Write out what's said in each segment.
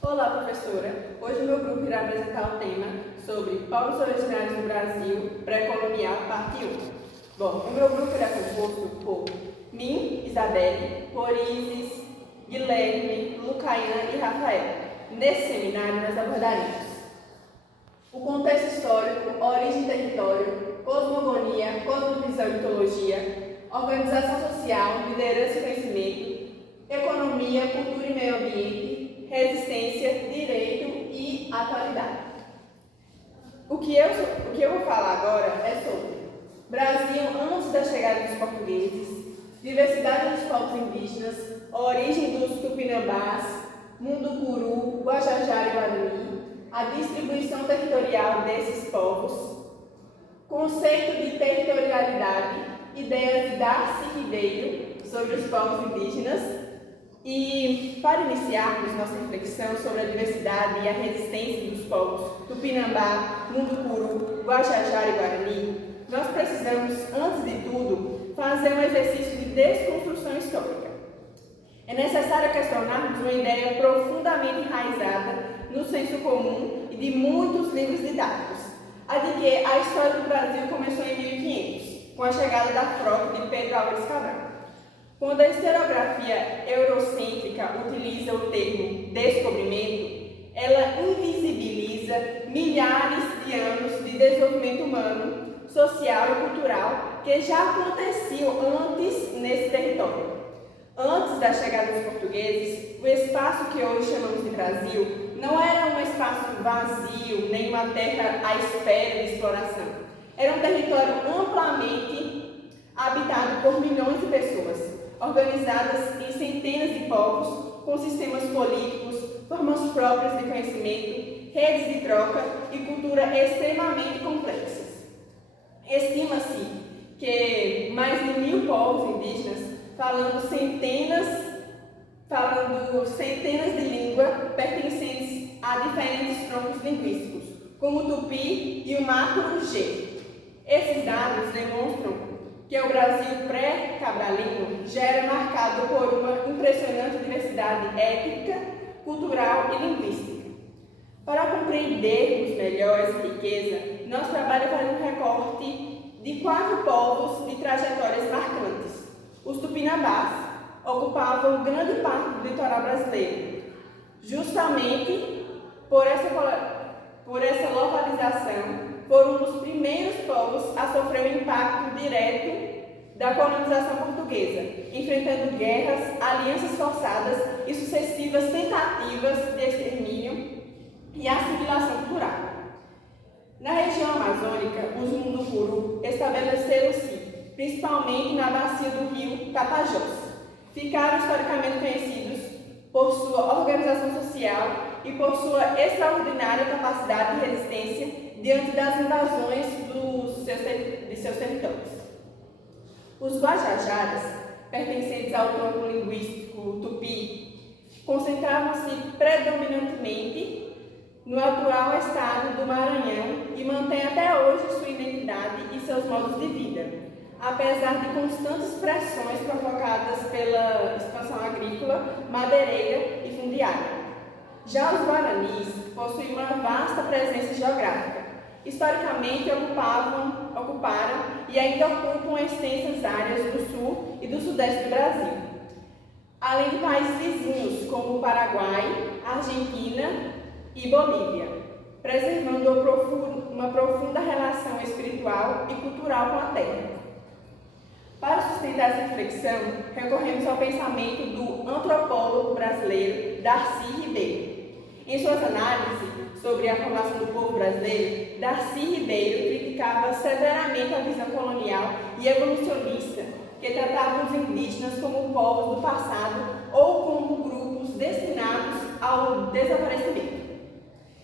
Olá, professora! Hoje o meu grupo irá apresentar o tema sobre povos originários do Brasil, pré-colonial, parte 1. Bom, o meu grupo irá composto por mim, Isabelle, Porises, Guilherme, Lucaian e Rafael. Nesse seminário nós abordaremos o contexto histórico, origem e território, cosmogonia, cosmovisão e mitologia, organização social, liderança e conhecimento, economia, cultura e meio ambiente, resistência, direito e atualidade. O que eu vou falar agora é sobre Brasil antes da chegada dos portugueses, diversidade dos povos indígenas, origem dos tupinambás, Mundukuru, Guajajara e Guarani, a distribuição territorial desses povos, conceito de territorialidade, ideias de Darcy Ribeiro sobre os povos indígenas. E, para iniciarmos nossa reflexão sobre a diversidade e a resistência dos povos Tupinambá, Mundukuru, Guajajara e Guarani, nós precisamos, antes de tudo, fazer um exercício de desconstrução histórica. É necessário questionarmos uma ideia profundamente enraizada no senso comum e de muitos livros didáticos, a de que a história do Brasil começou em 1500, com a chegada da frota de Pedro Álvares Cabral. Quando a historiografia eurocêntrica utiliza o termo descobrimento, ela invisibiliza milhares de anos de desenvolvimento humano, social e cultural que já aconteciam antes nesse território. Antes da chegada dos portugueses, o espaço que hoje chamamos de Brasil não era um espaço vazio, nem uma terra à espera de exploração. Era um território amplamente habitado por milhões de pessoas, organizadas em centenas de povos, com sistemas políticos, formas próprias de conhecimento, redes de troca e cultura extremamente complexas. Estima-se que mais de 1000 povos indígenas, falando centenas de línguas pertencentes a diferentes troncos linguísticos, como o Tupi e o Macro-G. Esses dados demonstram que o Brasil pré-cabralino já era marcado por uma impressionante diversidade étnica, cultural e linguística. Para compreendermos melhor essa riqueza, nosso trabalho faz um recorte de 4 povos de trajetórias marcantes. Os tupinambás ocupavam grande parte do litoral brasileiro. Justamente por essa localização, foram um dos primeiros povos a sofrer o impacto direto da colonização portuguesa, enfrentando guerras, alianças forçadas e sucessivas tentativas de extermínio e assimilação cultural. Na região amazônica, os Mundukuru estabeleceram-se principalmente na bacia do rio Tapajós. Ficaram historicamente conhecidos por sua organização social e por sua extraordinária capacidade de resistência diante das invasões de seus territórios. Os Guajajaras, pertencentes ao tronco linguístico Tupi, concentravam-se predominantemente no atual estado do Maranhão e mantêm até hoje sua identidade e seus modos de vida, apesar de constantes pressões provocadas pela expansão agrícola, madeireira e fundiária. Já os Guaranis possuem uma vasta presença geográfica. Historicamente ocuparam e ainda ocupam extensas áreas do sul e do sudeste do Brasil, além de países vizinhos como o Paraguai, Argentina e Bolívia, preservando uma profunda relação espiritual e cultural com a terra. Para sustentar essa reflexão, recorremos ao pensamento do antropólogo brasileiro Darcy Ribeiro. Em suas análises sobre a formação do povo brasileiro, Darcy Ribeiro criticava severamente a visão colonial e evolucionista que tratava os indígenas como povos do passado ou como grupos destinados ao desaparecimento.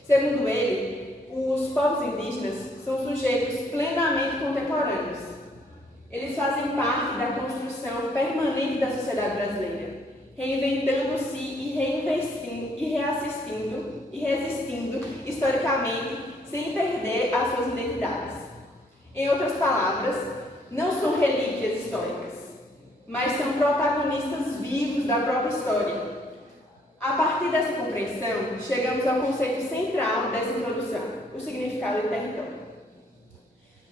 Segundo ele, os povos indígenas são sujeitos plenamente contemporâneos. Eles fazem parte da construção permanente da sociedade brasileira, reinventando-se e reinvestindo e reassistindo e resistindo historicamente sem perder as suas identidades. Em outras palavras, não são relíquias históricas, mas são protagonistas vivos da própria história. A partir dessa compreensão, chegamos ao conceito central dessa introdução, o significado de território.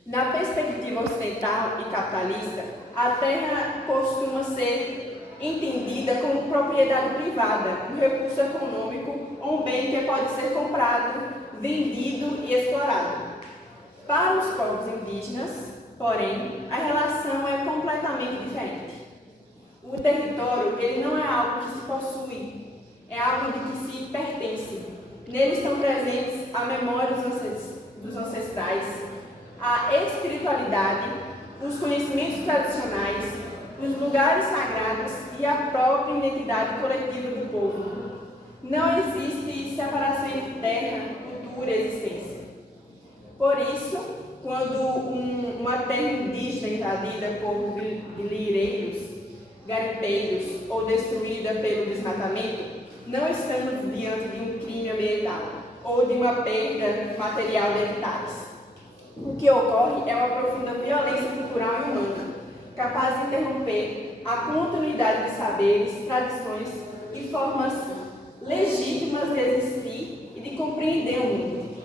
Na perspectiva ocidental e capitalista, a terra costuma ser entendida como propriedade privada, um recurso econômico ou um bem que pode ser comprado, vendido e explorado. Para os povos indígenas, porém, a relação é completamente diferente. O território ele não é algo que se possui, é algo de que se pertence. Nele estão presentes a memória dos ancestrais, a espiritualidade, os conhecimentos tradicionais, os lugares sagrados e a própria identidade coletiva do povo. Não existe separação entre terra, cultura e existência. Por isso, quando uma terra indígena invadida por grileiros, garimpeiros ou destruída pelo desmatamento, não estamos diante de um crime ambiental ou de uma perda material de hectares. O que ocorre é uma profunda violência cultural e humana, capaz de interromper a continuidade de saberes, tradições e formas legítimas de existir e de compreender o mundo.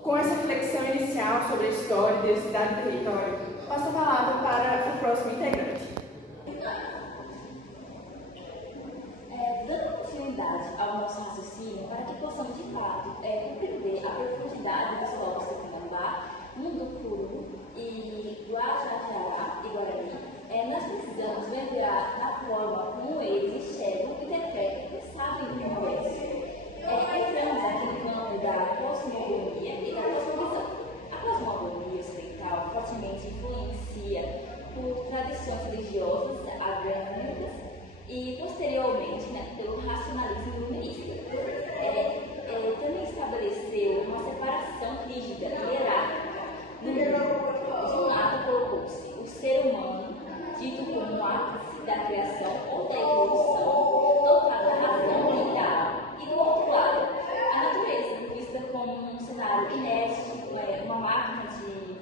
Com essa reflexão inicial sobre a história, diversidade e território, passo a palavra para o próximo integrante. Dando continuidade ao nosso raciocínio, para que possamos de fato compreender a profundidade dos povos do Tupinambá, Munducuru e Guajajara e Guarani, nós precisamos lembrar da forma como eles enxergam, interpretam e sabem do universo. Entramos aqui no campo da cosmogonia e da cosmovisão. A cosmogonia ocidental fortemente influencia por tradições religiosas agrânicas e, posteriormente, pelo racionalismo iluminista. Também estabeleceu uma separação rígida e hierárquica no mundo. De um lado, colocou-se o ser humano, dito como o ápice da criação ou da evolução, dotado da razão mental, e do outro lado, a natureza, vista como um cenário inerte, uma máquina de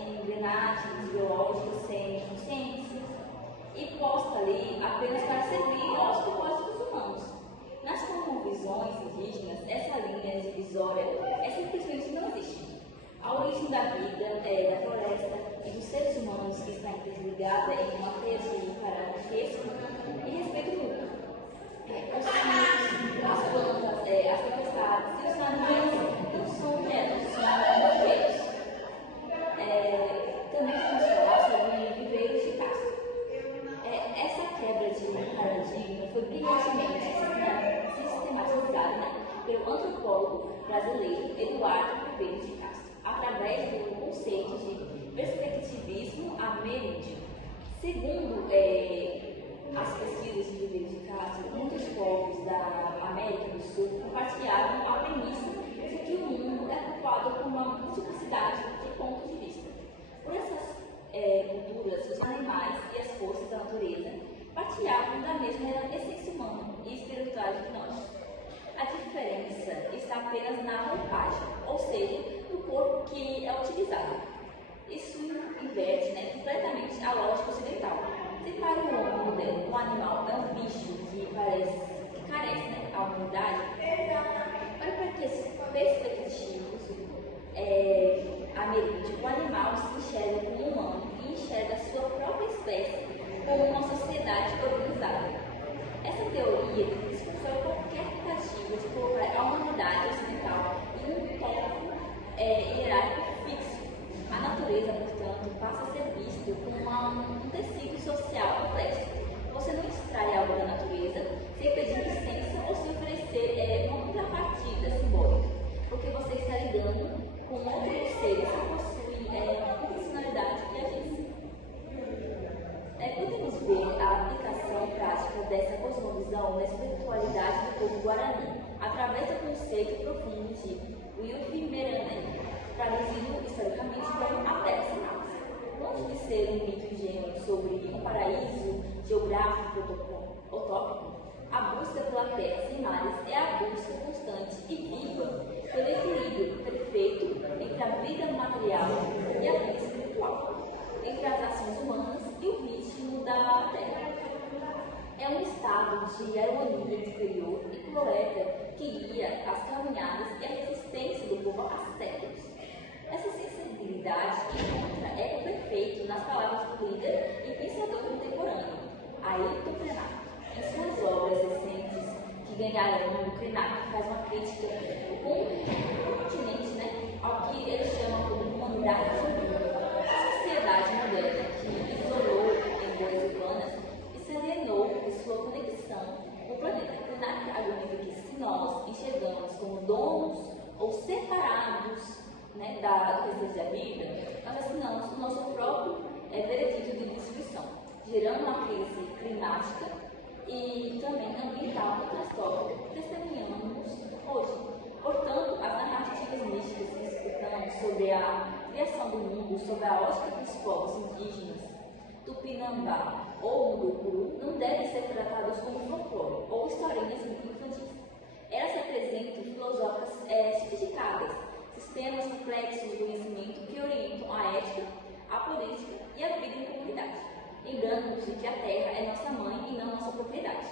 engrenagens biológicas sem consciência, e posta ali apenas para servir aos propósitos humanos. Nas cosmovisões indígenas, essa linha divisória simplesmente não existe. A origem da vida, da floresta e dos seres humanos está interligada em uma teia de parentesco e respeito mútuo. Os rios, as plantas, as tempestades e os navios são perfeitos. Também vamos falar sobre viveiros de caça. Essa quebra de paradigma foi brilhantemente sistematizada pelo antropólogo brasileiro Eduardo Ribeiro de Castro, através do conceito de perspectivismo ameríndio. Segundo as pesquisas de Ribeiro de Castro, muitos povos da América do Sul compartilhavam a premissa de que o mundo é ocupado por uma multiplicidade de pontos de vista. Por essas culturas, os animais e as forças da natureza partilhavam da mesma essência humana e espiritual que nós. A diferença está apenas na roupagem, ou seja, no corpo que é utilizado. Isso inverte completamente a lógica ocidental. Se para o homem moderno o animal é um bicho que carece a humanidade, para que esses perspectivos ameríndio, o animal se enxerga como humano e enxerga a sua própria espécie como uma sociedade organizada. Essa teoria desconstrói qualquer tentativa de colocar a humanidade ocidental em um topo hierárquico fixo. A natureza, portanto, passa a ser vista como um tecido social complexo. Você não extrai algo da natureza sem pedir licença ou sem oferecer uma contrapartida simbólica, porque você está lidando com outros seres que possuem funcionalidade e agência. Podemos ver a aplicação prática dessa cosmovisão na espiritualidade do povo guarani, através do conceito profundo de Wilfrid Merané, traduzido historicamente como a Terra Sem Massa. Longe de ser um mito ingênuo sobre um paraíso geográfico utópico, a busca pela Terra Sem Mares é a busca constante e viva pelo equilíbrio perfeito entre a vida material e a vida espiritual, entre as ações humanas e o ritmo da Terra. é um estado de harmonia interior e coleta que guia as caminhadas e a resistência do povo há séculos. Essa sensibilidade encontra eco perfeito nas palavras do líder e pensador contemporâneo, Ayrton Krenak. Em suas obras recentes, que ganharam o nome, Krenak faz uma crítica continente, ao que ele chama como humanidade zumbi. A sociedade moderna que isolou em urbanas e se alienou de sua conexão com o planeta. Krenak argumenta que se nós enxergamos como donos ou separados da restante da vida, nós assinamos o nosso próprio veredito de destruição, gerando uma crise climática e também ambiental catastrófica que testemunhamos hoje. Portanto, as narrativas místicas que escutamos sobre a criação do mundo, sobre a ótica dos povos indígenas, Tupinambá ou Murucuru, não devem ser tratadas como folclore ou historinhas infantis. Elas representam filosóficas sofisticadas, sistemas complexos de conhecimento que orientam a ética, a política e a vida em comunidade, lembrando-nos de que a terra é nossa mãe e não nossa propriedade.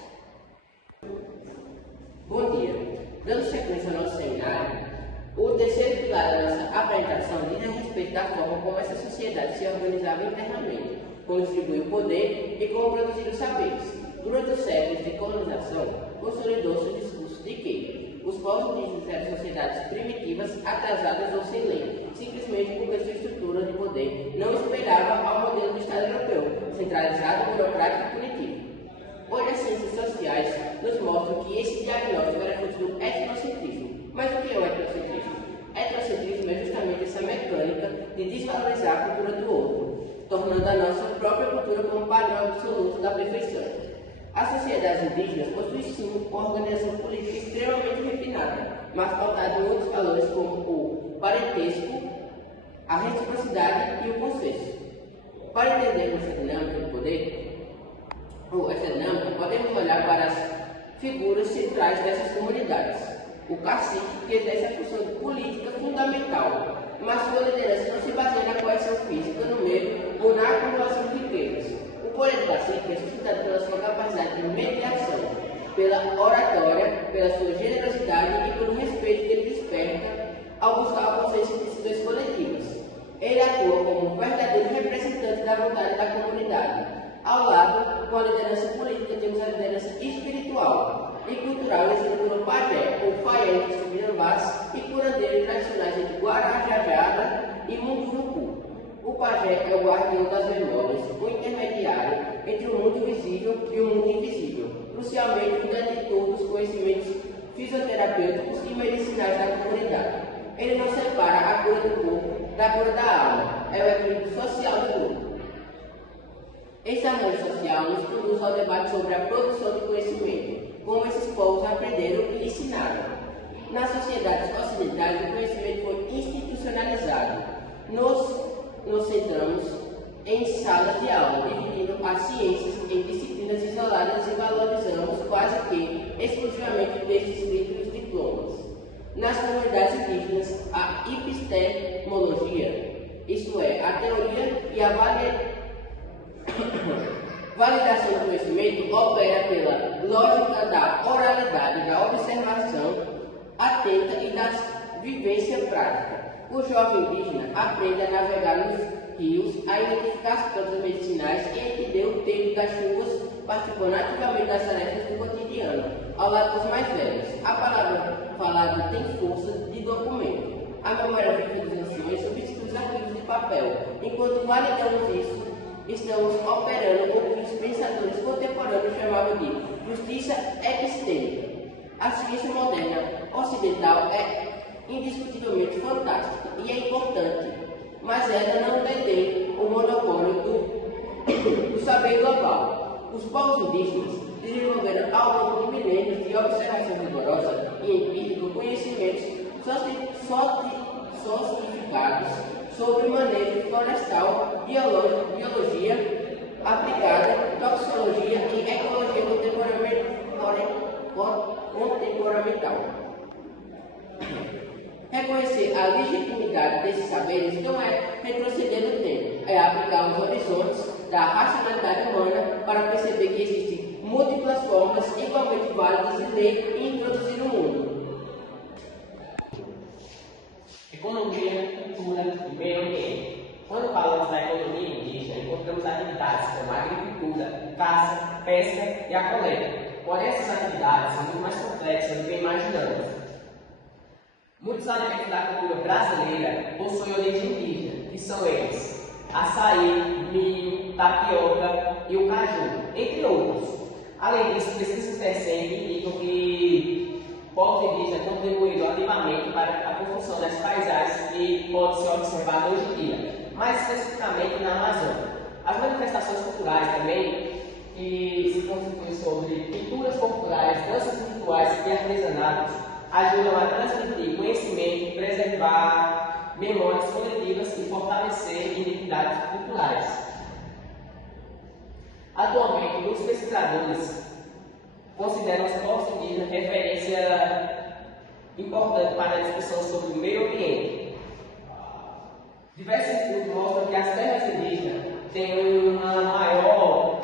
Bom dia. Dando sequência ao nosso seminário, o terceiro pilar da nossa apresentação diz a respeito da forma como essa sociedade se organizava internamente, como distribui o poder e como produzir os saberes. Durante os séculos de colonização, consolidou-se o discurso de que os povos indígenas eram sociedades primitivas, atrasadas ou sem lei, simplesmente porque sua estrutura de poder não espelhava ao modelo do Estado europeu, centralizado, burocrático e punitivo. Hoje as ciências sociais nos mostram que esse diagnóstico era fruto do etnocentrismo. Mas o que é o etnocentrismo? Etnocentrismo é justamente essa mecânica de desvalorizar a cultura do outro, tornando a nossa própria cultura como padrão absoluto da perfeição. As sociedades indígenas possuem sim uma organização política extremamente refinada, mas pautada em outros valores como o parentesco, a reciprocidade e o consenso. Para entender essa dinâmica do poder, essa dinâmica, podemos olhar para as figuras centrais dessas comunidades. O cacique, que exerce a função política fundamental, mas sua liderança não se baseia na coerção física no meio ou na acumulação de riquezas. O poder do cacique é sustentado pela sua capacidade de mediação, pela oratória, pela sua generosidade e pelo respeito que ele desperta ao buscar o consenso de decisões coletivas. Ele atua como um verdadeiro representante da vontade da comunidade. Ao lado, com a liderança política, temos a liderança espiritual e cultural, exercida pelo pajé, ou faiante de Tupinambás e curandeiros tradicionais entre Guarajajara e Munduruku. O pajé é o guardião das memórias, o intermediário entre o mundo visível e o mundo invisível, crucialmente o detentor dos conhecimentos fisioterapêuticos e medicinais da comunidade. Ele não separa a cura do corpo da cura da alma, é o equilíbrio social do grupo. Esse arranjo social nos conduz ao debate sobre a produção de conhecimento, como esses povos aprenderam e ensinaram. Nas sociedades ocidentais, o conhecimento foi institucionalizado. Nos centramos em salas de aula, dividindo as ciências em disciplinas isoladas e valorizamos quase que exclusivamente o texto escrito e os diplomas. Nas comunidades indígenas, a epistemologia, isto é, a teoria e a validação do conhecimento, opera pela lógica da oralidade, da observação atenta e da vivência prática. O jovem indígena aprende a navegar nos rios, a identificar as plantas medicinais e entender o tempo das chuvas, participando ativamente das tarefas do cotidiano, ao lado dos mais velhos. A palavra falada tem força de documento. A memória viva dos anciões substitui os arquivos de papel. Enquanto validamos isso, estamos operando o que os pensadores contemporâneos chamavam de justiça epistêmica. A ciência moderna ocidental é indiscutivelmente fantástica e é importante, mas ela não detém o monopólio do saber global. Os povos indígenas desenvolveram ao longo de milênios de observação rigorosa e empírica conhecimentos sofisticados sobre o manejo florestal, biologia aplicada, toxicologia e ecologia contemporânea. Reconhecer a legitimidade desses saberes não é retroceder no tempo, é aplicar os horizontes da racionalidade humana para perceber que existe múltiplas formas igualmente válidas de ler e introduzir no mundo. Economia, cultura e meio ambiente. Quando falamos da economia indígena, encontramos atividades como a agricultura, caça, pesca e a coleta. Porém, essas atividades são muito mais complexas do que imaginamos. Muitos alimentos da cultura brasileira possuem origem indígena, que são eles: açaí, milho, tapioca e o caju, entre outros. Além disso, pesquisas recentes indicam que povos indígenas contribuíram ativamente para a construção das paisagens que pode ser observada hoje em dia, mais especificamente na Amazônia. As manifestações culturais também, que se constituem sobre pinturas populares, danças rituais e artesanatos, ajudam a transmitir conhecimento, preservar memórias coletivas e fortalecer identidades culturais. Atualmente, muitos pesquisadores consideram os povos indígenas referência importante para a discussão sobre o meio ambiente. Diversos estudos mostram que as terras indígenas têm uma maior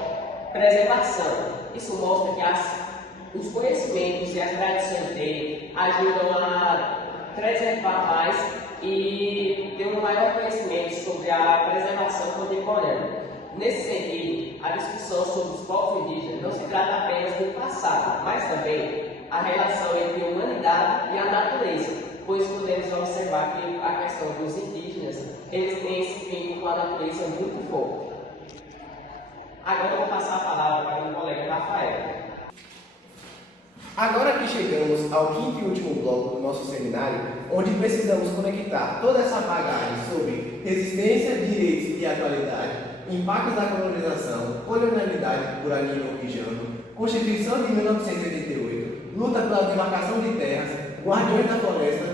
preservação. Isso mostra que os conhecimentos e as tradições dele ajudam a preservar mais e ter um maior conhecimento sobre a preservação contemporânea. Nesse sentido, a discussão sobre os povos indígenas não se trata apenas do passado, mas também a relação entre a humanidade e a natureza, pois podemos observar que a questão dos indígenas, eles têm esse vínculo com a natureza muito forte. Agora eu vou passar a palavra para o meu colega Rafael. Agora que chegamos ao quinto e último bloco do nosso seminário, onde precisamos conectar toda essa bagagem sobre resistência, direitos e atualidade, impactos da colonização, colonialidade por Aníbal Quijano, Constituição de 1988, luta pela demarcação de terras, guardiões da floresta,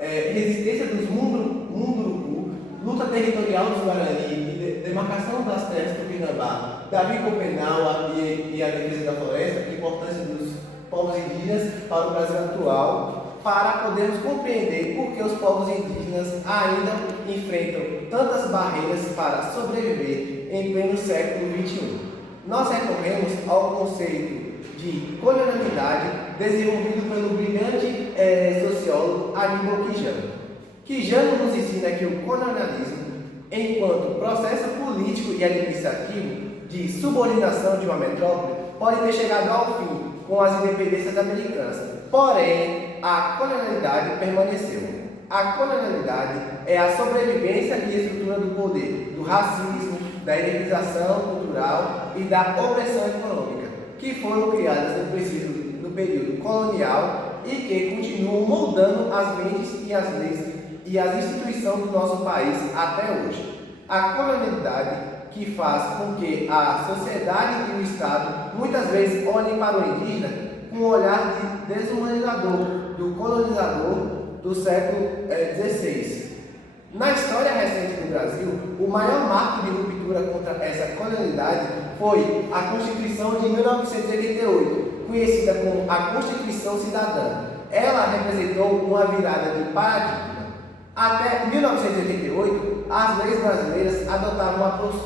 resistência dos Munduruku, luta territorial dos Guarani, demarcação das terras do Tupinambá, Davi Copenau e a defesa da floresta, importância dos povos indígenas para o Brasil atual, para podermos compreender por que os povos indígenas ainda enfrentam tantas barreiras para sobreviver em pleno século XXI. Nós recorremos ao conceito de colonialidade desenvolvido pelo brilhante sociólogo Aníbal Quijano. Quijano nos ensina que o colonialismo, enquanto processo político e administrativo de subordinação de uma metrópole, pode ter chegado ao fim com as independências americanas. Porém, a colonialidade permaneceu. A colonialidade é a sobrevivência e estrutura do poder, do racismo, da hierarquização cultural e da opressão econômica, que foram criadas no período colonial e que continuam moldando as mentes e as leis e as instituições do nosso país até hoje. A colonialidade que faz com que a sociedade e o Estado muitas vezes olhem para o indígena com um olhar de desumanizador do colonizador do século XVI. Na história recente do Brasil, o maior marco de ruptura contra essa colonialidade foi a Constituição de 1988, conhecida como a Constituição Cidadã. Ela representou uma virada de paradigma. Até 1988, as leis brasileiras adotavam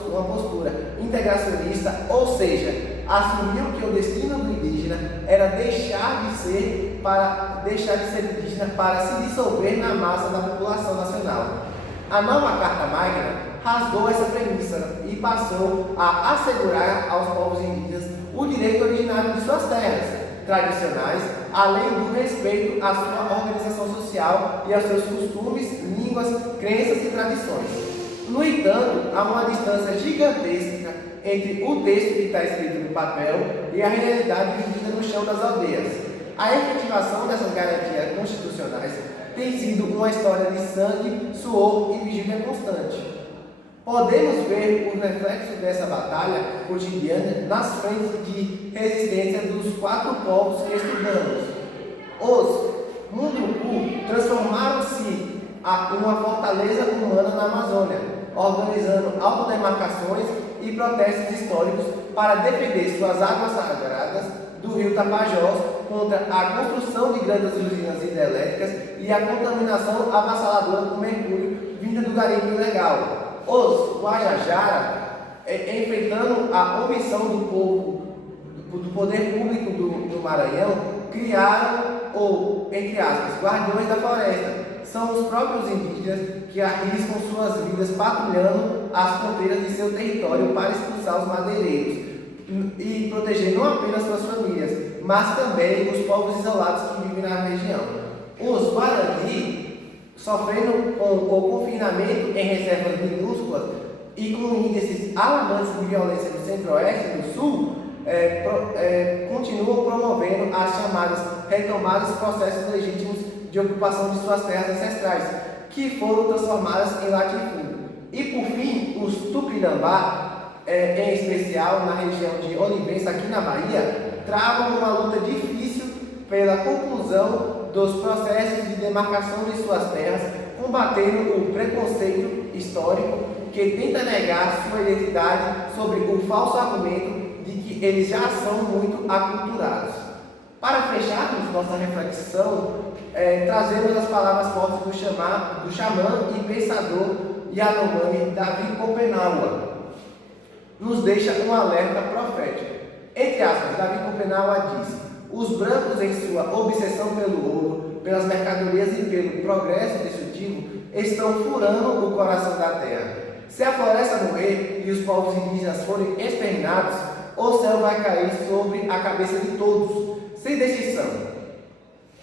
uma postura integracionista, ou seja, assumiam que o destino do indígena era deixar de ser indígena para se dissolver na massa da população nacional. A nova Carta Magna rasgou essa premissa e passou a assegurar aos povos indígenas o direito originário de suas terras tradicionais, além do respeito à sua organização social e aos seus costumes, línguas, crenças e tradições. No entanto, há uma distância gigantesca entre o texto que está escrito no papel e a realidade vivida no chão das aldeias. A efetivação dessas garantias constitucionais tem sido uma história de sangue, suor e vigília constante. Podemos ver o reflexo dessa batalha cotidiana nas frentes de resistência dos 4 povos que estudamos. Os Munduruku transformaram-se em uma fortaleza humana na Amazônia, organizando autodemarcações e protestos históricos para defender suas águas sagradas do rio Tapajós contra a construção de grandes usinas hidrelétricas e a contaminação avassaladora por mercúrio vinda do garimpo ilegal. Os Guajajara, enfrentando a omissão do poder público do Maranhão criaram, ou, entre aspas, guardiões da floresta. São os próprios indígenas que arriscam suas vidas patrulhando as fronteiras de seu território para expulsar os madeireiros e proteger não apenas suas famílias, mas também os povos isolados que vivem na região. Os Guarani, sofrendo com o confinamento em reservas minúsculas e com índices alarmantes de violência no centro-oeste e no sul, continuam promovendo as chamadas retomadas processos legítimos de ocupação de suas terras ancestrais, que foram transformadas em latifúndio. E por fim, os Tupinambá, em especial na região de Olivença, aqui na Bahia, travam uma luta difícil pela conclusão dos processos de demarcação de suas terras, combatendo o preconceito histórico que tenta negar sua identidade sobre o falso argumento de que eles já são muito aculturados. Para fecharmos nossa reflexão, trazemos as palavras fortes do xamã e pensador Yanomami Davi Kopenawa. Nos deixa um alerta profético. Entre aspas, Davi Kopenawa diz: os brancos, em sua obsessão pelo ouro, pelas mercadorias e pelo progresso destrutivo, estão furando o coração da terra. Se a floresta morrer e os povos indígenas forem exterminados, o céu vai cair sobre a cabeça de todos, sem distinção.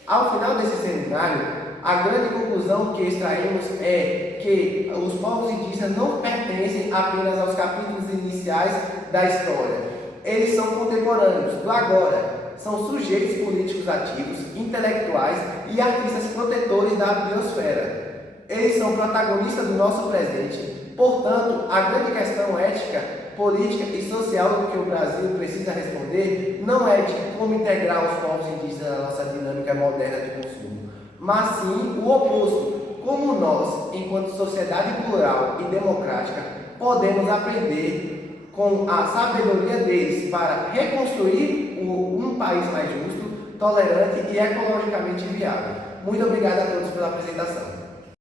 Ao final desse seminário, a grande conclusão que extraímos é que os povos indígenas não pertencem apenas aos capítulos iniciais da história. Eles são contemporâneos do agora, são sujeitos políticos ativos, intelectuais e artistas protetores da biosfera. Eles são protagonistas do nosso presente. Portanto, a grande questão ética, política e social que o Brasil precisa responder não é de como integrar os povos indígenas na nossa dinâmica moderna de consumo, mas sim o oposto: como nós, enquanto sociedade plural e democrática, podemos aprender com a sabedoria deles para reconstruir um país mais justo, tolerante e ecologicamente viável. Muito obrigado a todos pela apresentação.